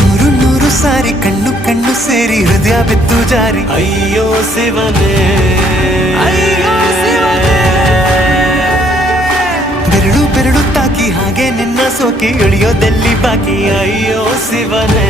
ನೂರು ನೂರು ಸಾರಿ ಕಣ್ಣು ಕಣ್ಣು ಸೇರಿ ಹೃದಯ ಬಿದ್ದು ಜಾರಿ ಅಯ್ಯೋ ಶಿವನೇ, ಅಯ್ಯೋ ಶಿವನೇ. ಬೆರಳು ಬೆರಳು ತಾಕಿ ಹಾಗೆ ನಿನ್ನ ಸೋಕಿ ಇಳಿಯೋದೆಲ್ಲಿ ಬಾಕಿ ಅಯ್ಯೋ ಶಿವನೇ.